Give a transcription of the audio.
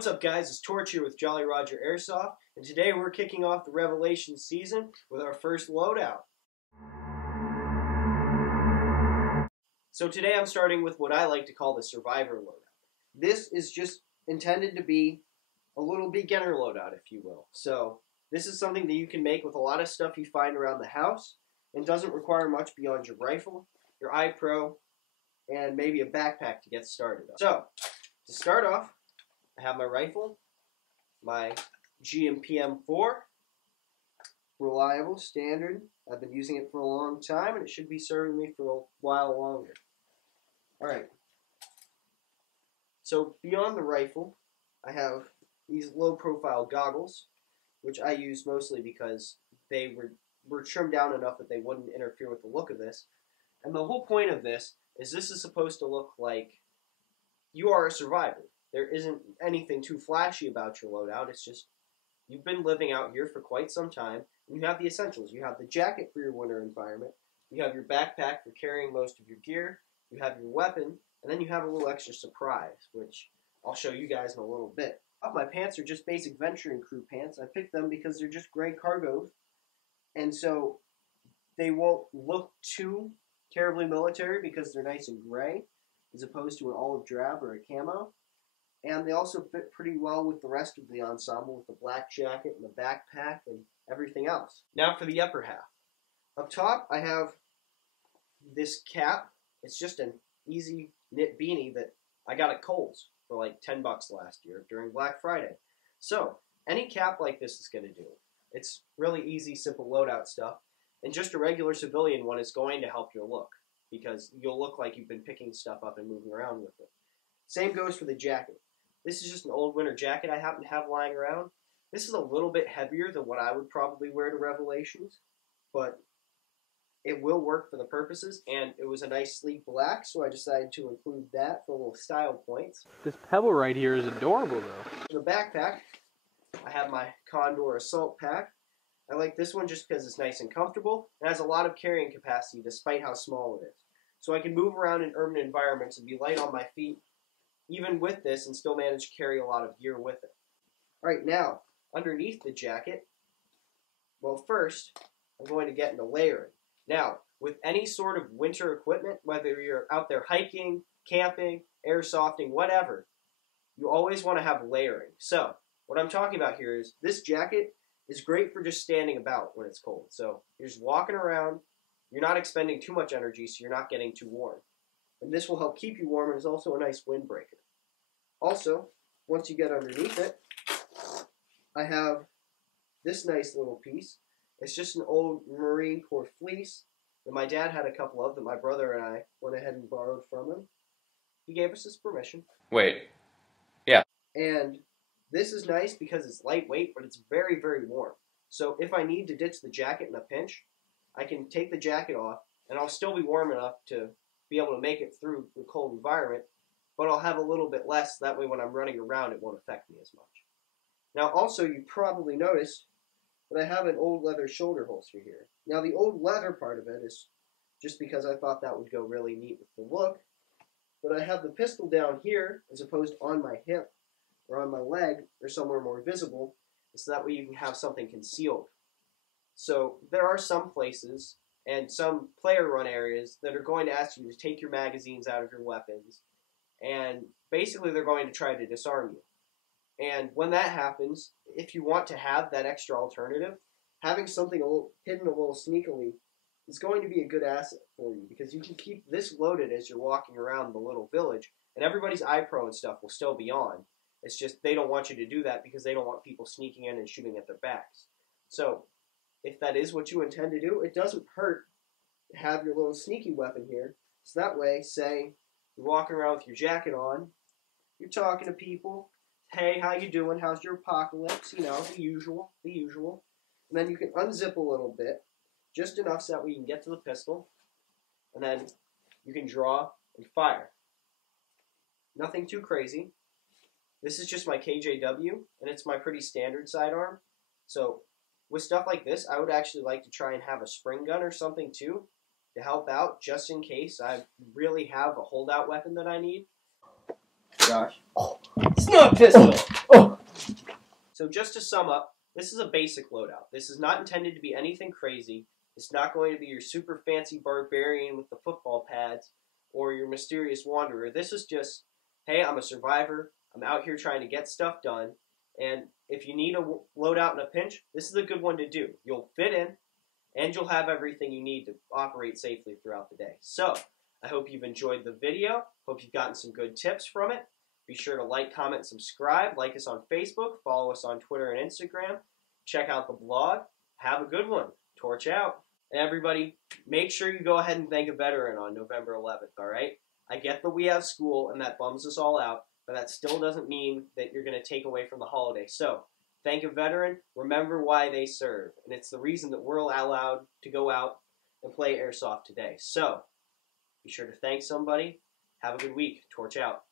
What's up, guys? It's Torch here with Jolly Roger Airsoft, and today we're kicking off the Revelation season with our first loadout. So today I'm starting with what I like to call the Survivor loadout. This is just intended to be a little beginner loadout, if you will. So this is something that you can make with a lot of stuff you find around the house, and doesn't require much beyond your rifle, your iPro, and maybe a backpack to get started. So, to start off, I have my rifle, my GMPM4, reliable, standard. I've been using it for a long time, and it should be serving me for a while longer. Alright, so beyond the rifle, I have these low-profile goggles, which I use mostly because they were trimmed down enough that they wouldn't interfere with the look of this. And the whole point of this is supposed to look like you are a survivor. There isn't anything too flashy about your loadout. It's just you've been living out here for quite some time, and you have the essentials. You have the jacket for your winter environment. You have your backpack for carrying most of your gear. You have your weapon, and then you have a little extra surprise, which I'll show you guys in a little bit. My pants are just basic venturing crew pants. I picked them because they're just gray cargo, and so they won't look too terribly military because they're nice and gray, as opposed to an olive drab or a camo. And they also fit pretty well with the rest of the ensemble, with the black jacket and the backpack and everything else. Now for the upper half. Up top, I have this cap. It's just an easy knit beanie that I got at Kohl's for like 10 bucks last year during Black Friday. So, any cap like this is going to do. It's really easy, simple loadout stuff. And just a regular civilian one is going to help your look, because you'll look like you've been picking stuff up and moving around with it. Same goes for the jacket. This is just an old winter jacket I happen to have lying around. This is a little bit heavier than what I would probably wear to Revelations, but it will work for the purposes, and it was a nice sleek black, so I decided to include that for little style points. This pebble right here is adorable, though. For the backpack, I have my Condor Assault Pack. I like this one just because it's nice and comfortable, and has a lot of carrying capacity despite how small it is. So I can move around in urban environments and be light on my feet, even with this, and still manage to carry a lot of gear with it. Alright, now, underneath the jacket, well, first, I'm going to get into layering. Now, with any sort of winter equipment, whether you're out there hiking, camping, airsofting, whatever, you always want to have layering. So, what I'm talking about here is, this jacket is great for just standing about when it's cold. So, you're just walking around, you're not expending too much energy, so you're not getting too warm. And this will help keep you warm, and is also a nice windbreaker. Also, once you get underneath it, I have this nice little piece. It's just an old Marine Corps fleece that my dad had a couple of that my brother and I went ahead and borrowed from him. He gave us his permission. Wait. Yeah. And this is nice because it's lightweight, but it's very, very warm. So if I need to ditch the jacket in a pinch, I can take the jacket off, and I'll still be warm enough to be able to make it through the cold environment, but I'll have a little bit less, that way when I'm running around it won't affect me as much. Now also, you probably noticed that I have an old leather shoulder holster here. Now the old leather part of it is just because I thought that would go really neat with the look, but I have the pistol down here as opposed to on my hip or on my leg or somewhere more visible, so that way you can have something concealed. So there are some places and some player-run areas that are going to ask you to take your magazines out of your weapons, and basically they're going to try to disarm you. And when that happens, if you want to have that extra alternative, having something hidden a little sneakily is going to be a good asset for you, because you can keep this loaded as you're walking around the little village, and everybody's iPro and stuff will still be on. It's just they don't want you to do that because they don't want people sneaking in and shooting at their backs. So, if that is what you intend to do, it doesn't hurt to have your little sneaky weapon here. So that way, say, you're walking around with your jacket on, you're talking to people, hey, how you doing, how's your apocalypse, you know, the usual. And then you can unzip a little bit, just enough so that we can get to the pistol, and then you can draw and fire. Nothing too crazy. This is just my KJW, and it's my pretty standard sidearm. So, with stuff like this, I would actually like to try and have a spring gun or something too, to help out, just in case I really have a holdout weapon that I need. Josh. snug pistol. Oh. So just to sum up, this is a basic loadout. This is not intended to be anything crazy. It's not going to be your super fancy barbarian with the football pads or your mysterious wanderer. This is just, hey, I'm a survivor. I'm out here trying to get stuff done. And if you need a loadout in a pinch, this is a good one to do. You'll fit in, and you'll have everything you need to operate safely throughout the day. So, I hope you've enjoyed the video. Hope you've gotten some good tips from it. Be sure to like, comment, subscribe. Like us on Facebook. Follow us on Twitter and Instagram. Check out the blog. Have a good one. Torch out. And everybody, make sure you go ahead and thank a veteran on November 11th, all right? I get that we have school, and that bums us all out, but that still doesn't mean that you're going to take away from the holiday. So, thank a veteran. Remember why they serve. And it's the reason that we're allowed to go out and play Airsoft today. So, be sure to thank somebody. Have a good week. Torch out.